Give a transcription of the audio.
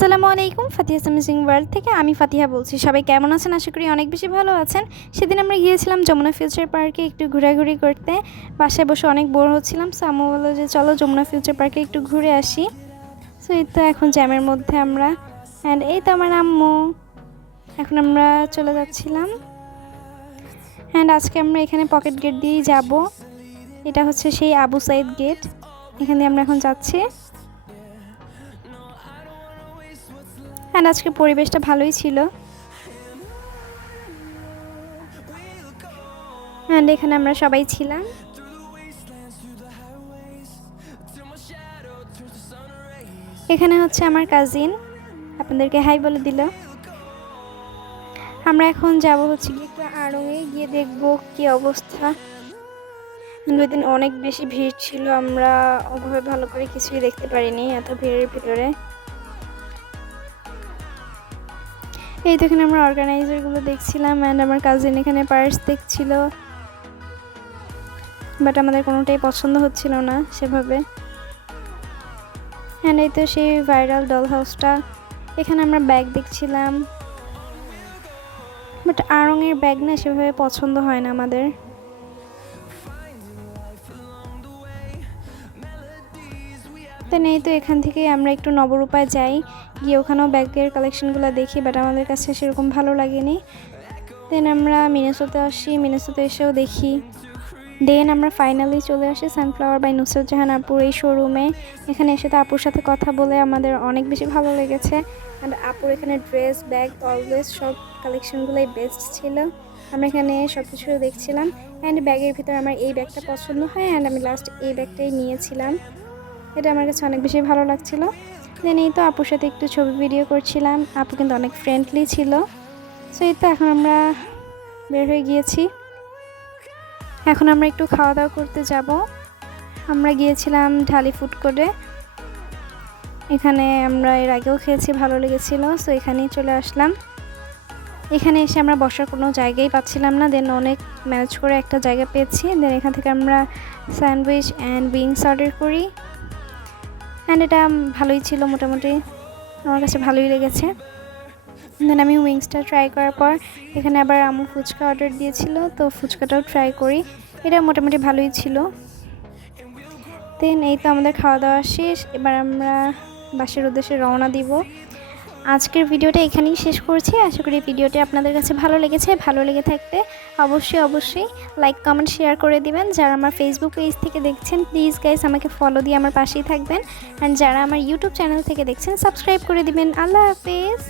আসসালামু আলাইকুম, ফাতিহা সামিজিং ওয়ার্ল্ড থেকে আমি ফাতিহা বলছি। সবাই কেমন আছেন? আশা করি অনেক বেশি ভালো আছেন। সেদিন আমরা গিয়েছিলাম যমুনা ফিউচার পার্কে একটু ঘোরাঘুরি করতে। বাসায় বসে অনেক বোর হচ্ছিলাম, সো আম্মু বললো যে চলো যমুনা ফিউচার পার্কে একটু ঘুরে আসি। সো এই তো এখন জ্যামের মধ্যে আমরা, অ্যান্ড এই তো আমার আম্মু। এখন আমরা চলে যাচ্ছিলাম, অ্যান্ড আজকে আমরা এখানে পকেট গেট দিয়েই যাব। এটা হচ্ছে সেই আবু সাইদ গেট, এখান দিয়ে আমরা এখন যাচ্ছি। অ্যান্ড আজকে পরিবেশটা ভালোই ছিল, অ্যান্ড এখানে আমরা সবাই ছিলাম। এখানে হচ্ছে আমার কাজিন, আপনাদেরকে হাই বলে দিল। আমরা এখন যাব হচ্ছে গিয়ে একটু আড়ংয়ে গিয়ে দেখবো কি অবস্থা। 2 দিন অনেক বেশি ভিড় ছিল, আমরা ওভাবে ভালো করে কিছুই দেখতে পারিনি এত ভিড়ের ভিতরে। এই তো এখানে আমরা অর্গানাইজারগুলো দেখছিলাম, অ্যান্ড আমার কাজিন এখানে পার্স দেখছিল, বাট আমাদের কোনোটাই পছন্দ হচ্ছিল না সেভাবে। অ্যান্ড এই তো সেই ভাইরাল ডল হাউসটা, এখানে আমরা ব্যাগ দেখছিলাম, বাট আড়ংয়ের ব্যাগ না সেভাবে পছন্দ হয় না আমাদের। দেন এই তো এখান থেকে আমরা একটু নবরূপায় যাই, গিয়ে ওখানেও ব্যাগের কালেকশনগুলো দেখি, বাট আমাদের কাছে সেরকম ভালো লাগেনি। দেন আমরা মিনেসোতে আসি, মিনেসোতে এসেও দেখি। দেন আমরা ফাইনালি চলে আসি সানফ্লাওয়ার বাই নুসরাত জাহান আপুর এই শোরুমে। এখানে এসে তো আপুর সাথে কথা বলে আমাদের অনেক বেশি ভালো লেগেছে, অ্যান্ড আপুর এখানে ড্রেস, ব্যাগ, অলওয়েজ সব কালেকশনগুলোই বেস্ট ছিল। আমরা এখানে সব কিছু দেখছিলাম, অ্যান্ড ব্যাগের ভিতরে আমার এই ব্যাগটা পছন্দ হয়, অ্যান্ড আমি লাস্ট এই ব্যাগটাই নিয়েছিলাম। এটা আমার কাছে অনেক বেশি ভালো লাগছিল। দেন এই তো আপুর সাথে একটু ছবি ভিডিও করছিলাম, আপু কিন্তু অনেক ফ্রেন্ডলি ছিল। সো এই তো এখন আমরা বের হয়ে গিয়েছি, এখন আমরা একটু খাওয়া দাওয়া করতে যাব। আমরা গিয়েছিলাম ঢালি ফুড কোর্টে, এখানে আমরা এর আগেও খেয়েছি, ভালো লেগেছিল। সো এখানেই চলে আসলাম। এখানে এসে আমরা বসার কোনো জায়গাই পাচ্ছিলাম না, দেন অনেক ম্যানেজ করে একটা জায়গা পেয়েছি। দেন এখান থেকে আমরা স্যান্ডউইচ অ্যান্ড উইংস অর্ডার করি, অ্যান্ড এটা ভালোই ছিল, মোটামুটি আমার কাছে ভালোই লেগেছে। দেন আমি উইংসটা ট্রাই করার পর এখানে আবার আম্মু ফুচকা অর্ডার দিয়েছিল, তো ফুচকাটাও ট্রাই করি, এটা মোটামুটি ভালোই ছিল। দেন এই তো আমাদের খাওয়া দাওয়া শেষ, এবার আমরা বাসার উদ্দেশ্যে রওনা দিব। আজকের ভিডিওটা এখানেই শেষ করছি। আশা করি ভিডিওটি আপনাদের কাছে ভালো লেগেছে। ভালো লেগে থাকলে অবশ্যই লাইক, কমেন্ট, শেয়ার করে দিবেন। যারা আমার ফেসবুক পেজ থেকে দেখছেন প্লিজ গাইস আমাকে ফলো দিয়ে আমার পাশেই থাকবেন, অ্যান্ড যারা আমার ইউটিউব চ্যানেল থেকে দেখছেন সাবস্ক্রাইব করে দিবেন। আল্লাহ হাফেজ।